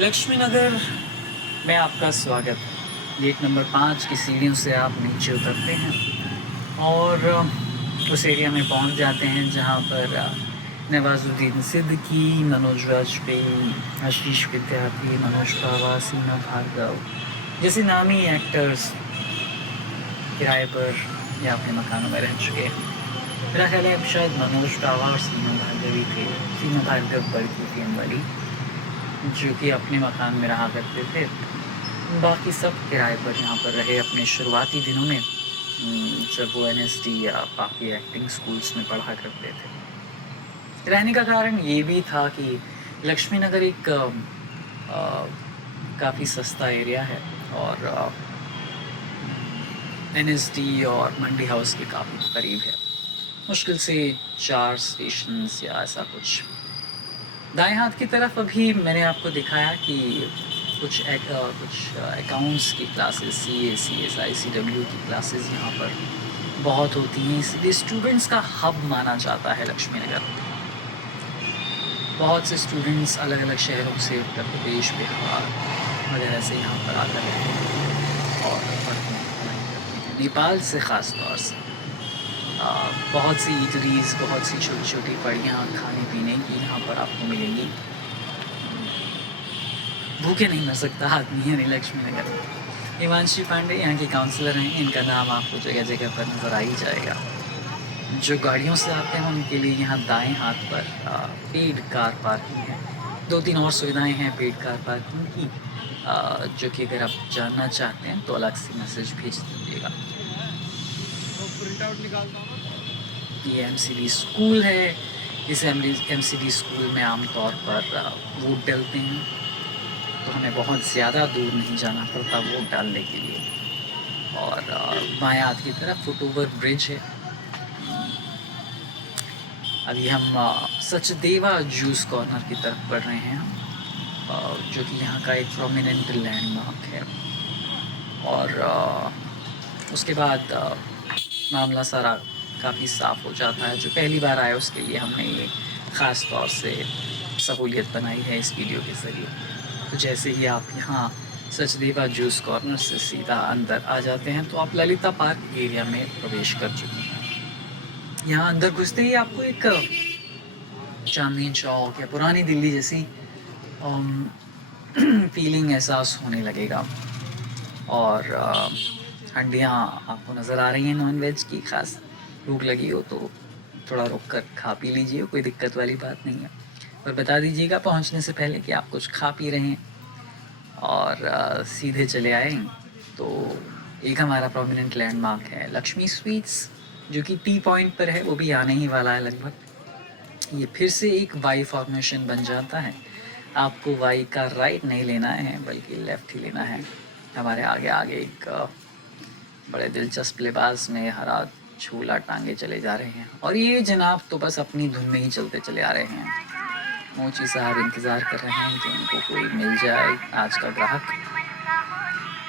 लक्ष्मी नगर में आपका स्वागत है। गेट नंबर 5 की सीढ़ियों से आप नीचे उतरते हैं और उस एरिया में पहुंच जाते हैं जहां पर नवाजुद्दीन सिद्दीकी, मनोज वाजपेयी, आशीष विद्यार्थी, मनोज बावा, सीमा भार्गव जैसे नामी एक्टर्स किराए पर या अपने मकानों में रह चुके हैं। मेरा ख्याल है अब शायद मनोज बावा और सीमा भार्गव ही थे। सीमा भार्गव बड़ी फेम वाली जो कि अपने मकान में रहा करते थे। बाकी सब किराए पर यहाँ पर रहे अपने शुरुआती दिनों में, जब वो एनएसडी या बाकी एक्टिंग स्कूल्स में पढ़ा करते थे। रहने का कारण ये भी था कि लक्ष्मी नगर एक काफ़ी सस्ता एरिया है और एनएसडी और मंडी हाउस के काफ़ी करीब है। मुश्किल से 4 स्टेशंस या ऐसा कुछ। दाएं हाथ की तरफ अभी मैंने आपको दिखाया कि कुछ अकाउंट्स की क्लासेस, CA, CS, ICW की क्लासेस यहाँ पर बहुत होती हैं, इसलिए स्टूडेंट्स का हब माना जाता है लक्ष्मी नगर। बहुत से स्टूडेंट्स अलग अलग शहरों से, उत्तर प्रदेश, बिहार वगैरह से यहाँ पर आकर रहते हैं और पढ़ते हैं। नेपाल से ख़ास तौर से बहुत सी ईटरीज़, बहुत सी छोटी छोटी पड़ियाँ खाने पीने की यहाँ पर आपको मिलेंगी। भूखे नहीं मर सकता आदमी है लक्ष्मी नगर में। हिमांशी पांडे यहाँ की काउंसलर हैं, इनका नाम आपको जगह जगह पर नज़र आ ही जाएगा। जो गाड़ियों से आते हैं उनके लिए यहाँ दाएं हाथ पर पेड कार पार्किंग है। 2-3 और सुविधाएं हैं पेड कार पार्किंग की, जो कि अगर आप जानना चाहते हैं तो अलग से मैसेज भेज दीजिएगा। ये MCD स्कूल है। इस MCD स्कूल में आमतौर पर वोट डलते हैं, तो हमें बहुत ज़्यादा दूर नहीं जाना पड़ता वोट डालने के लिए। और बाएं हाथ की तरफ फुटओवर ब्रिज है। अभी हम सचदेवा जूस कॉर्नर की तरफ बढ़ रहे हैं, जो कि यहाँ का एक प्रोमिनेंट लैंडमार्क है। और उसके बाद मामला सारा काफ़ी साफ़ हो जाता है। जो पहली बार आए उसके लिए हमने ये ख़ास तौर से सहूलियत बनाई है इस वीडियो के ज़रिए। तो जैसे ही आप यहाँ सचदेवा जूस कॉर्नर से सीधा अंदर आ जाते हैं तो आप ललिता पार्क एरिया में प्रवेश कर चुके हैं। यहाँ अंदर घुसते ही आपको एक चांदनी चौक या पुरानी दिल्ली जैसी फीलिंग एहसास होने लगेगा। और हंडियाँ आपको नज़र आ रही हैं नॉनवेज की। ख़ास भूख लगी हो तो थोड़ा रुक कर खा पी लीजिए, कोई दिक्कत वाली बात नहीं है। पर बता दीजिएगा पहुंचने से पहले कि आप कुछ खा पी रहे हैं और सीधे चले आए। तो एक हमारा प्रोमिनेंट लैंडमार्क है लक्ष्मी स्वीट्स, जो कि टी पॉइंट पर है, वो भी आने ही वाला है लगभग। ये फिर से एक वाई फॉर्मेशन बन जाता है। आपको वाई का राइट नहीं लेना है बल्कि लेफ़्ट ही लेना है। हमारे आगे आगे एक बड़े दिलचस्प लिबास में हरा झूला टांगे चले जा रहे हैं और ये जनाब तो बस अपनी धुन में ही चलते चले आ रहे हैं। मोची साहब इंतज़ार कर रहे हैं कि उनको कोई मिल जाए आज का ग्राहक।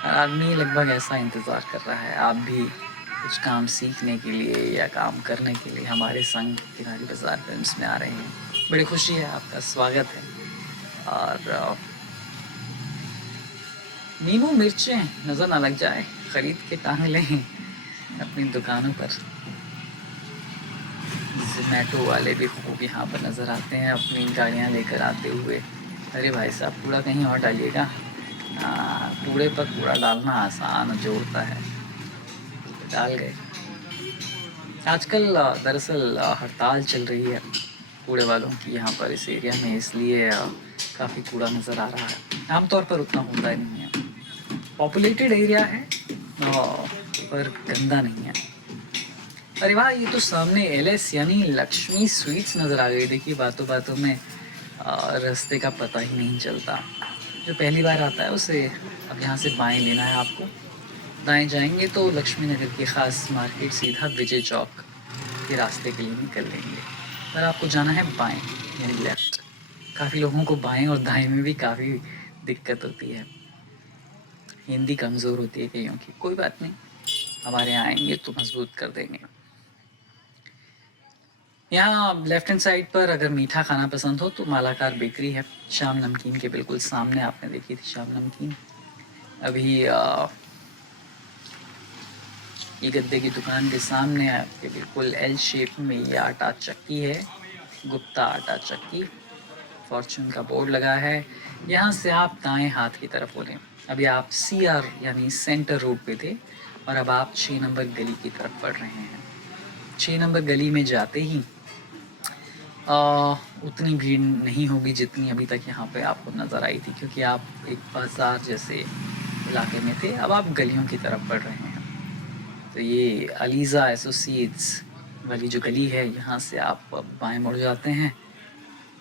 आदमी लगभग ऐसा इंतज़ार कर रहा है। आप भी कुछ काम सीखने के लिए या काम करने के लिए हमारे संग किनारी बाज़ार फिल्म्स में आ रहे हैं। बड़ी खुशी है, आपका स्वागत है। और नींबू मिर्चें नज़र ना लग जाए, ख़रीद के टांग लें अपनी दुकानों पर। ज़ोमैटो वाले भी खूब यहाँ पर नज़र आते हैं अपनी गाड़ियाँ लेकर आते हुए। अरे भाई साहब, कूड़ा कहीं और डालिएगा। कूड़े पर कूड़ा डालना आसान जोड़ता है, डाल गए। आजकल दरअसल हड़ताल चल रही है कूड़े वालों की यहाँ पर इस एरिया में, इसलिए काफ़ी कूड़ा नज़र आ रहा है। आमतौर पर उतना होता नहीं है, पॉपुलेटेड एरिया है पर गंदा नहीं है। अरे वाह, ये तो सामने LS यानी लक्ष्मी स्वीट्स नज़र आ गई। देखिए बातों बातों में रास्ते का पता ही नहीं चलता। जो पहली बार आता है उसे अब यहाँ से बाएं लेना है आपको। दाएं जाएंगे तो लक्ष्मी नगर की ख़ास मार्केट सीधा विजय चौक के रास्ते के लिए निकल लेंगे। पर आपको जाना है बाएं यानी लेफ़्ट। काफ़ी लोगों को बाएं और दाएं में भी काफ़ी दिक्कत होती है, हिंदी कमज़ोर होती है कईयों की। कोई बात नहीं, हमारे यहाँ आएंगे तो मजबूत कर देंगे। यहाँ लेफ्ट हैंड साइड पर अगर मीठा खाना पसंद हो तो मालाकार बेकरी है, शाम नमकीन के बिल्कुल सामने आपने देखी थी शाम नमकीन। अभी ये गद्दे की दुकान के सामने आपके बिल्कुल एल शेप में ये आटा चक्की है, गुप्ता आटा चक्की, फॉर्चून का बोर्ड लगा है। यहाँ से आप दाएं हाथ की तरफ बोलें। अभी आप CR यानी सेंटर रोड पे थे और अब आप 6 नंबर गली की तरफ बढ़ रहे हैं। 6 नंबर गली में जाते ही उतनी भीड़ नहीं होगी जितनी अभी तक यहाँ पे आपको नज़र आई थी, क्योंकि आप एक बाज़ार जैसे इलाके में थे, अब आप गलियों की तरफ बढ़ रहे हैं। तो ये अलीज़ा एसोसिएट्स वाली जो गली है, यहाँ से आप बाएं मुड़ जाते हैं।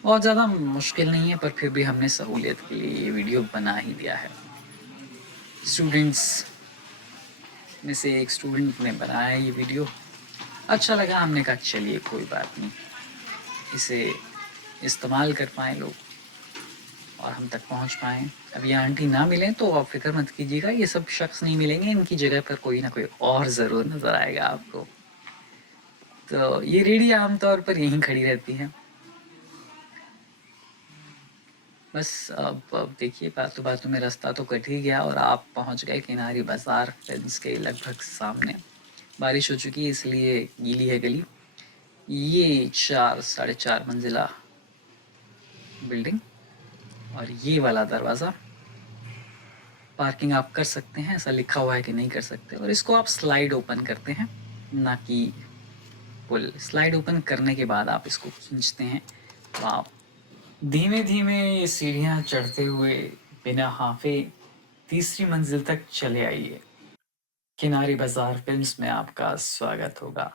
बहुत ज़्यादा मुश्किल नहीं है, पर फिर भी हमने सहूलियत के लिए ये वीडियो बना ही दिया है। स्टूडेंट्स में से एक स्टूडेंट ने बनाया ये वीडियो, अच्छा लगा, हमने कहा चलिए कोई बात नहीं, इसे इस्तेमाल कर पाएँ लोग और हम तक पहुंच पाएँ। अब ये आंटी ना मिलें तो आप फिक्र मत कीजिएगा, ये सब शख्स नहीं मिलेंगे, इनकी जगह पर कोई ना कोई और ज़रूर नज़र आएगा आपको। तो ये रेडी आमतौर पर यहीं खड़ी रहती है। बस अब देखिए, बातों बातों में रास्ता तो कट ही गया और आप पहुंच गए किनारी बाज़ार फिल्म्स के लगभग सामने। बारिश हो चुकी है इसलिए गीली है गली। ये 4 साढ़े 4 मंजिला बिल्डिंग और ये वाला दरवाज़ा, पार्किंग आप कर सकते हैं, ऐसा लिखा हुआ है कि नहीं कर सकते, और इसको आप स्लाइड ओपन करते हैं, ना कि पुल। स्लाइड ओपन करने के बाद आप इसको खींचते हैं तो आप धीमे धीमे सीढ़ियाँ चढ़ते हुए बिना हाफे तीसरी मंजिल तक चले आइए। किनारी बाजार फिल्म्स में आपका स्वागत होगा।